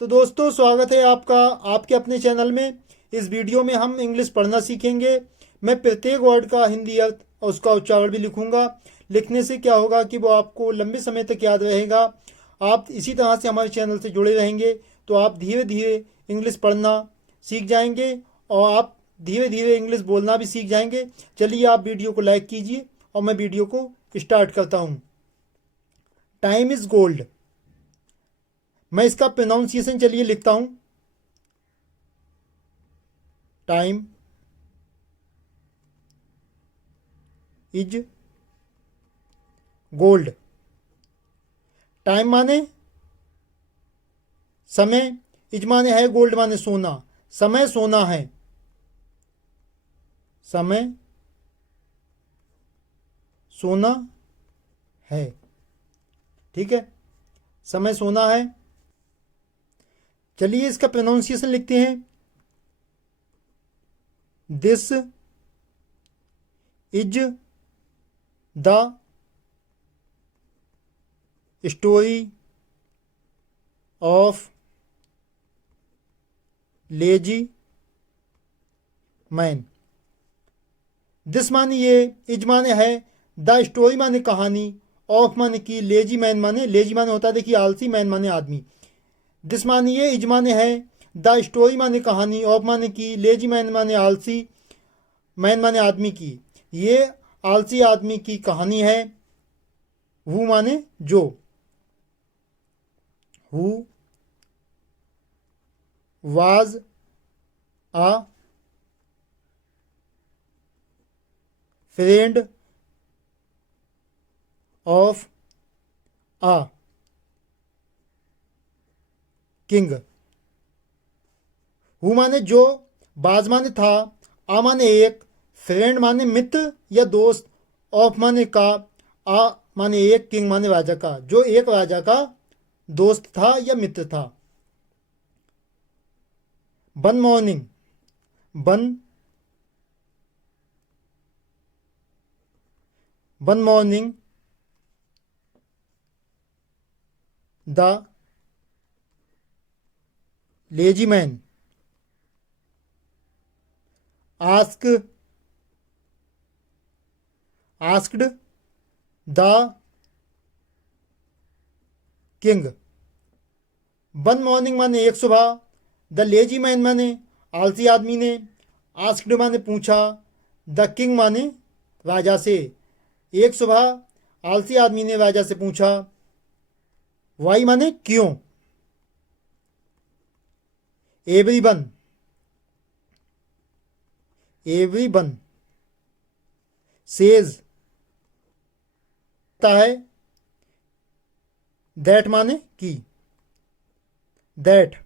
तो दोस्तों, स्वागत है आपका आपके अपने चैनल में। इस वीडियो में हम इंग्लिश पढ़ना सीखेंगे। मैं प्रत्येक वर्ड का हिंदी अर्थ और उसका उच्चारण भी लिखूंगा। लिखने से क्या होगा कि वो आपको लंबे समय तक याद रहेगा। आप इसी तरह से हमारे चैनल से जुड़े रहेंगे तो आप धीरे धीरे इंग्लिश पढ़ना सीख जाएंगे और आप धीरे धीरे इंग्लिश बोलना भी सीख जाएंगे। चलिए, आप वीडियो को लाइक कीजिए और मैं वीडियो को स्टार्ट करता हूँ। Time is gold. मैं इसका प्रोनाउंसिएशन चलिए लिखता हूं। Time is gold. टाइम माने समय, इज माने है, गोल्ड माने सोना। समय सोना है। समय सोना है। ठीक है, समय सोना है। चलिए इसका प्रोनाउंसिएशन लिखते हैं। This is the story of lazy man. This माने ये, इज माने है, द स्टोरी माने कहानी, ऑफ माने की, लेजी मैन माने, लेजी माने होता है देखिए आलसी, मैन माने आदमी। दिस माने ये, इज माने है, द स्टोरी माने कहानी, ऑफ माने की, लेजी मैन माने आलसी, मैन माने आदमी की। ये आलसी आदमी की कहानी है। हु माने जो। Who was a friend of a king. Who माने जो, बाज माने था, आ माने एक, फ्रेंड माने मित्र या दोस्त, ऑफ माने का, आ माने एक, किंग माने राजा का, जो एक राजा का दोस्त था या मित्र था। One morning. One one morning the lazy man ask asked the king. One morning माने एक सुबह, द लेजी मैन माने आलसी आदमी ने, आस्क्ड माने पूछा, द किंग माने राजा से। एक सुबह आलसी आदमी ने राजा से पूछा। वाई माने क्यों। एवरीवन एवरीवन सेज है। दैट माने की, that.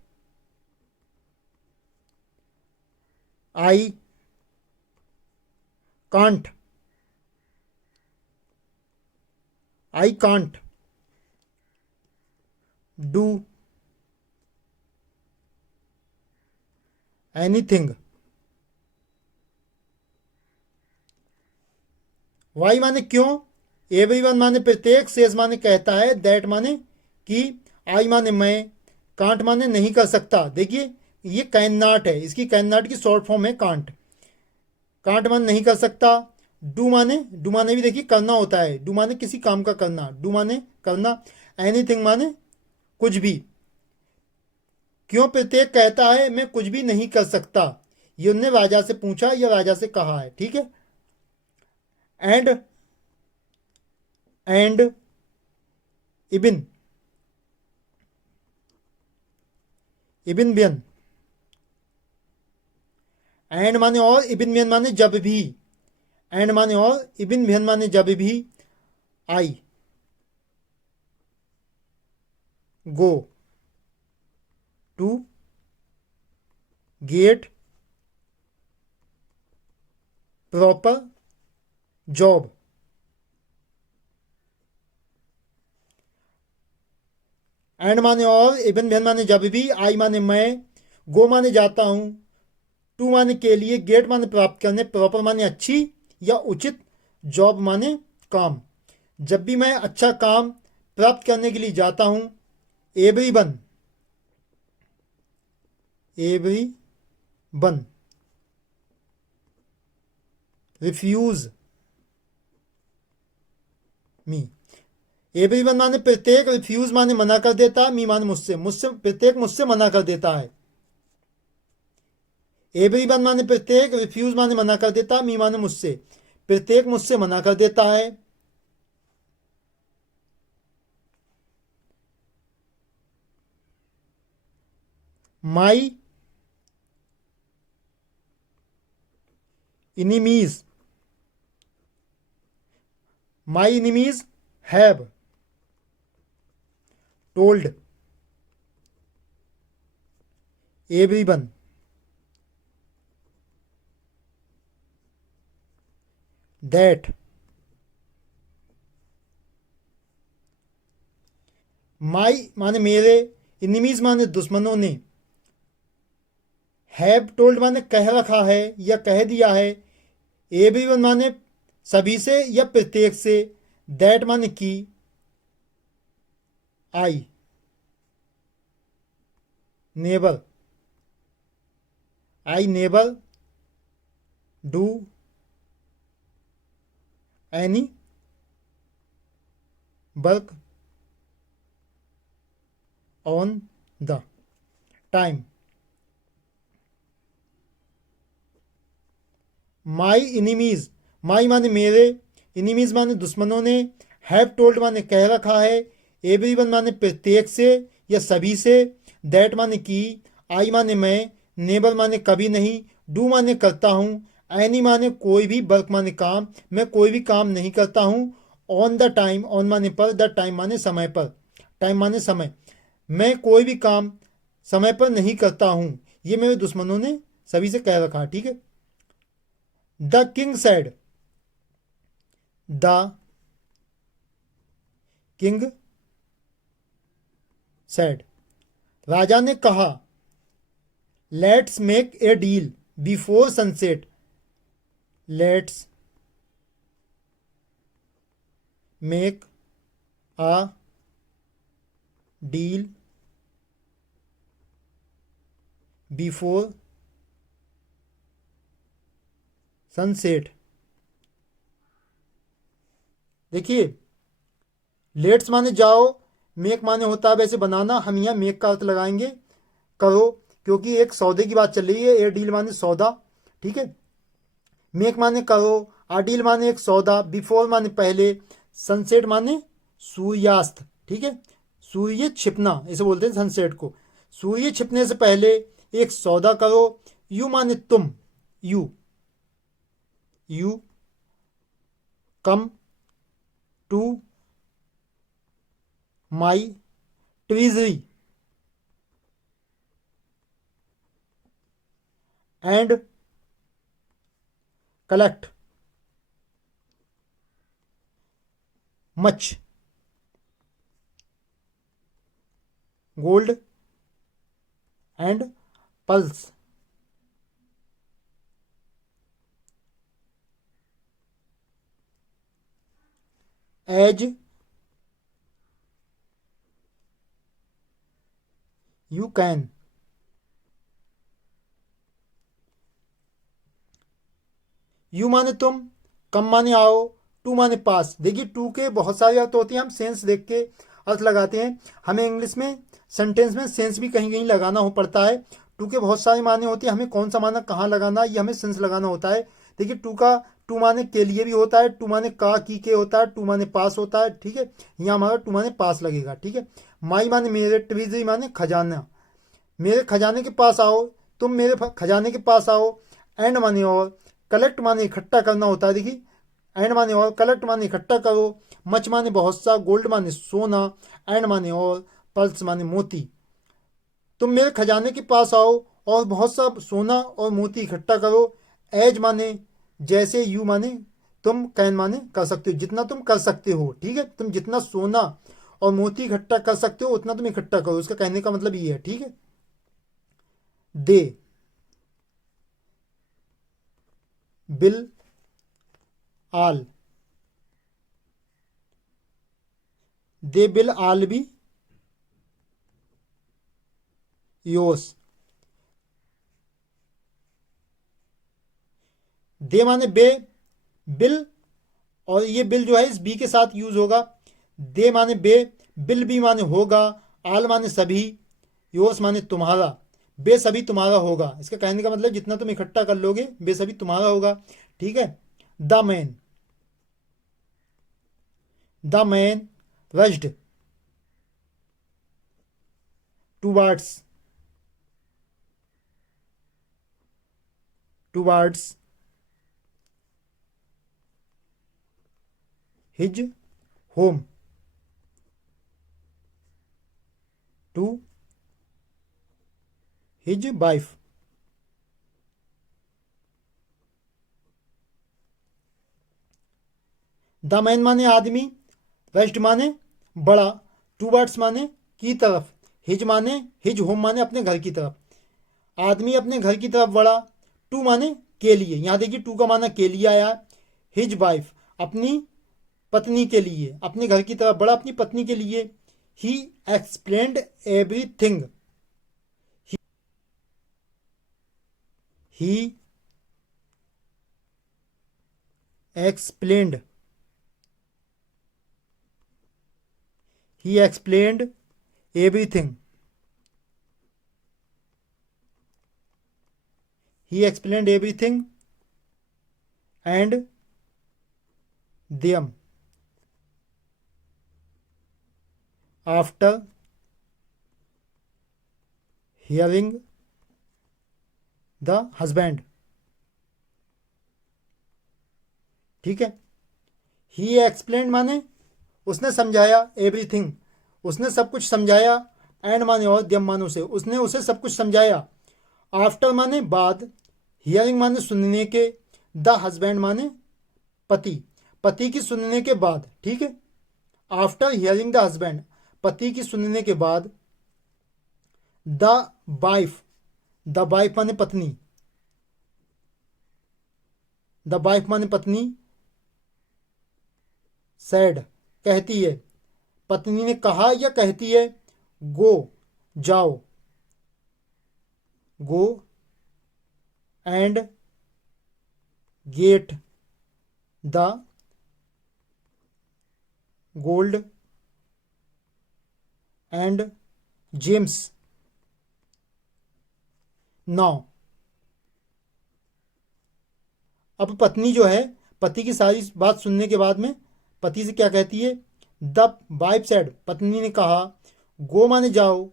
I can't I can't do anything. Why माने क्यों, एवरीवन माने प्रत्येक, सेज माने कहता है, दैट माने कि, आई माने मैं, कांट माने नहीं कर सकता। देखिए ये कैन नॉट है, इसकी कैन नॉट की शॉर्ट फॉर्म है कांट। कांट माने नहीं कर सकता। डू माने भी देखिए करना होता है, डू माने किसी काम का करना, डू माने करना। एनीथिंग माने कुछ भी। क्यों प्रत्येक कहता है मैं कुछ भी नहीं कर सकता, ये उनने राजा से पूछा या राजा से कहा है। ठीक है। And and even even when. And माने और, इबिन बियन माने जब भी। एंड माने और, इबिन बियन माने जब भी। I go to get proper job. And माने और, इबन बियन माने जब भी, आई माने मैं, गो माने जाता हूं, टू माने के लिए, गेट माने प्राप्त करने, प्रॉपर माने अच्छी या उचित, जॉब माने काम। जब भी मैं अच्छा काम प्राप्त करने के लिए जाता हूं। एवरीवन एवरी वन रिफ्यूज मी। एवरीवन माने प्रत्येक, रिफ्यूज माने मना कर देता, मी माने मुझसे, मुझसे प्रत्येक मुझसे मना कर देता है। एवरीवन माने प्रत्येक, रिफ्यूज माने मना कर देता, मी माने मुझसे, प्रत्येक मुझसे मना कर देता है। My enemies, my enemies have told everyone that my माने मेरे, इनिमीज माने दुश्मनों ने, हैव टोल्ड माने कह रखा है या कह दिया है, एवरीवन माने सभी से या प्रत्येक से, दैट माने की, I never, I never do any work on the time. My enemies, my माने मेरे, इनिमीज माने दुश्मनों ने, हैव टोल्ड माने कह रखा है, एवरीवन माने प्रत्येक से या सभी से, दैट माने की, आई माने मैं, नेबर माने कभी नहीं, डू माने करता हूँ, एनी माने कोई भी, वर्क माने काम, मैं कोई भी काम नहीं करता हूँ, ऑन द टाइम, ऑन माने पर, द टाइम माने समय पर, टाइम माने समय, मैं कोई भी काम समय पर नहीं करता हूँ, ये मेरे दुश्मनों ने सभी से कह रखा है। ठीक है। The king said, the king said, राजा ने कहा, let's make a deal before sunset, let's make a deal before sunset. देखिए, लेट्स माने जाओ, मेक माने होता है वैसे बनाना, हम यहाँ मेक का अर्थ लगाएंगे करो, क्योंकि एक सौदे की बात चल रही है, ए डील माने सौदा। ठीक है। मेक माने करो, आ डील माने एक सौदा, बिफोर माने पहले, सनसेट माने सूर्यास्त। ठीक है। सूर्य छिपना इसे बोलते हैं सनसेट को। सूर्य छिपने से पहले एक सौदा करो। यू माने तुम, you, you come to my treasury and collect much gold and pearls as you can. You माने तुम, कम माने आओ, टू माने पास। देखिए, टू के बहुत सारे अर्थ होते हैं, हम सेंस देख के अर्थ लगाते हैं। हमें इंग्लिश में सेंटेंस में सेंस भी कहीं कहीं लगाना हो पड़ता है। टू के बहुत सारे माने होते हैं, हमें कौन सा माना कहाँ लगाना, ये हमें सेंस लगाना होता है। देखिए, टू माने के लिए भी होता है, टू माने का की के होता है, टू माने पास होता है। ठीक है। यहाँ हमारा टू माने पास लगेगा। ठीक है। माई माने मेरे, ट्रेजरी माने खजाना, मेरे खजाने के पास आओ, तुम मेरे खजाने के पास आओ। एंड माने और, कलेक्ट माने इकट्ठा करना होता है। देखिए, एंड माने और, कलेक्ट माने इकट्ठा करो, मच माने बहुत सा, गोल्ड माने सोना, एंड माने और, पल्स माने मोती। तुम मेरे खजाने के पास आओ और बहुत सा सोना और मोती इकट्ठा करो। एज माने जैसे, यू माने तुम, कैन माने कर सकते हो, जितना तुम कर सकते हो। ठीक है। तुम जितना सोना और मोती इकट्ठा कर सकते हो उतना तुम इकट्ठा करो, इसका कहने का मतलब ये है। ठीक है। They will all, they will all be yours, they माने बे, बिल, और ये बिल जो है इस बी के साथ यूज होगा। दे माने बे, बिल बी माने होगा, आल माने सभी, योर्स माने तुम्हारा, बे सभी तुम्हारा होगा। इसका कहने का मतलब जितना तुम इकट्ठा कर लोगे बे सभी तुम्हारा होगा। ठीक है। The man, the man rushed towards, towards his home, to his wife. The man माने आदमी, वेस्ट माने बड़ा, टूवर्ड्स माने की तरफ, हिज माने हिज होम माने अपने घर की तरफ। आदमी अपने घर की तरफ बढ़ा, टू माने के लिए, यहां देखिए टू का माना के लिए आया। हिज वाइफ अपनी पत्नी के लिए, अपने घर की तरफ बढ़ा अपनी पत्नी के लिए। ही explained everything, he explained, he explained everything, he explained everything and them after hearing the husband। ठीक है। ही एक्सप्लेन माने उसने समझाया, एवरीथिंग उसने सब कुछ समझाया, एंड माने और, द्यम माने उसे, उसने उसे सब कुछ समझाया। आफ्टर माने बाद, हियरिंग माने सुनने के, द हस्बैंड माने पति, पति की सुनने के बाद। ठीक है। आफ्टर हियरिंग द हस्बैंड, पति की सुनने के बाद। द वाइफ, द वाइफ माने पत्नी, द वाइफ माने पत्नी। सैड कहती है, पत्नी ने कहा या कहती है। गो जाओ, go and get the gold and James now. अब पत्नी जो है पति की सारी बात सुनने के बाद में पति से क्या कहती है। द वाइफ सेड, पत्नी ने कहा। गो माने जाओ,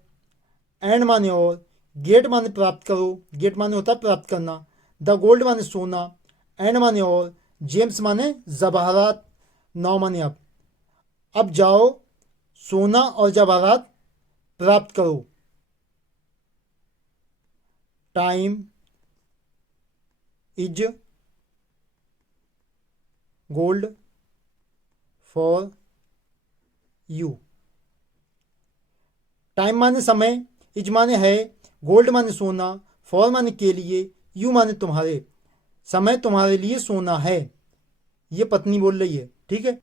एंड माने और, गेट माने प्राप्त करो, गेट माने होता है प्राप्त करना। द गोल्ड माने सोना, एंड माने और, जेम्स माने जवाहरात, नाउ माने अब जाओ सोना और जवाहरात प्राप्त करो। Time is gold for you. Time माने समय, इज माने है, गोल्ड माने सोना, फॉर माने के लिए, यू माने तुम्हारे, समय तुम्हारे लिए सोना है। ये पत्नी बोल रही है। ठीक है।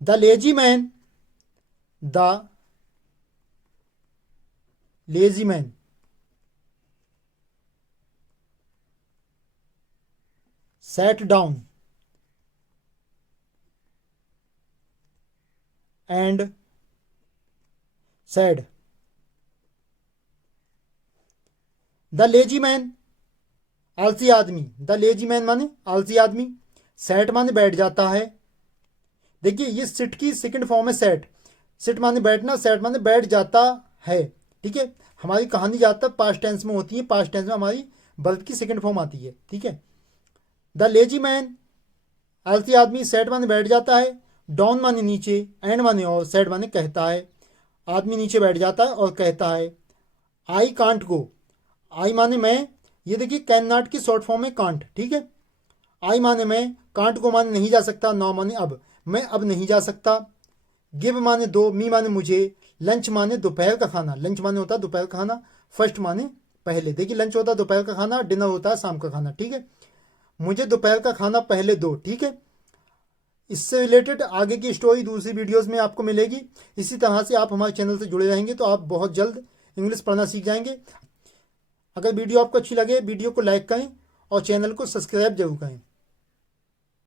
The lazy man, the lazy man sat down and said, the lazy man आलसी आदमी, द लेजी मैन माने आलसी आदमी, सेट माने बैठ जाता है। देखिए ये सिट की सेकंड फॉर्म है सेट, सिट माने बैठना, सेट माने बैठ जाता है। ठीक है। हमारी कहानी ज़्यादातर पास्ट टेंस में होती है, पास्ट टेंस में हमारी वर्ब की सेकंड फॉर्म आती है। ठीक है। द लेजी मैन आलसी आदमी, सेट माने बैठ जाता है, डाउन माने नीचे, एंड माने और, सेट माने कहता है। आदमी नीचे बैठ जाता है और कहता है। आई कांट गो, आई माने मैं, ये देखिए कैन नॉट की शॉर्ट फॉर्म है कांट। ठीक है। आई माने मैं, कांट को माने नहीं जा सकता, नाउ माने अब, मैं अब नहीं जा सकता। गिव माने दो, मी माने मुझे, लंच माने दोपहर का खाना, लंच माने होता है दोपहर का खाना, फर्स्ट माने पहले। देखिए लंच होता है दोपहर का खाना, डिनर होता है शाम का खाना। ठीक है। मुझे दोपहर का खाना पहले दो। ठीक है। इससे रिलेटेड आगे की स्टोरी दूसरी वीडियोस में आपको मिलेगी। इसी तरह से आप हमारे चैनल से जुड़े रहेंगे तो आप बहुत जल्द इंग्लिश पढ़ना सीख जाएंगे। अगर वीडियो आपको अच्छी लगे वीडियो को लाइक करें और चैनल को सब्सक्राइब जरूर करें।